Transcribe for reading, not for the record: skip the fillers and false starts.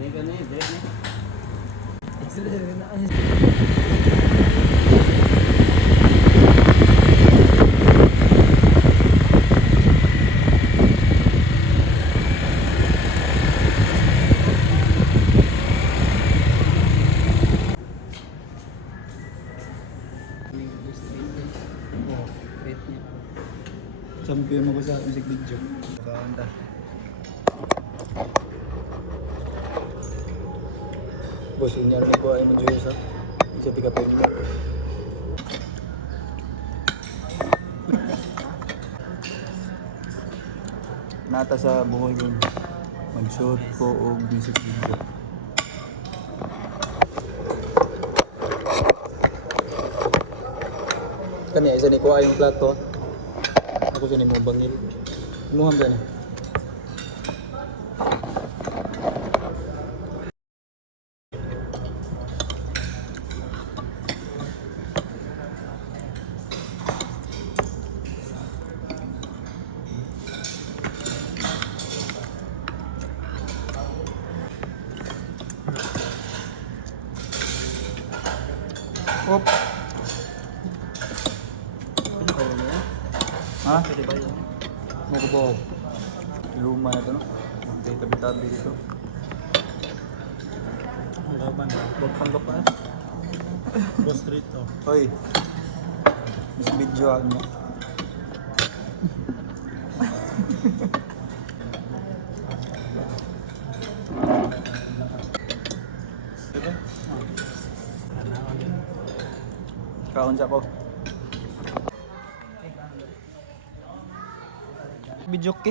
Champion ako sa music video. Kakanta. Bos, unyal ni ko ay mo sa isa tiga pwede ba? Nata sa buhay ko mag-shoot ko o music video. Kanya isa ni ko ay yung plato. Ako sa mo bangil. Imuham ka na. Op. Ha? Pwede ba yun? Mga kabaw. Luma na ito, no? Okay, tabi-tabi dito. Laban na. Huwag panggap pa. Go street to. Hoy. Mas video ako niya. Diba? Kaon siya ko. Video ke.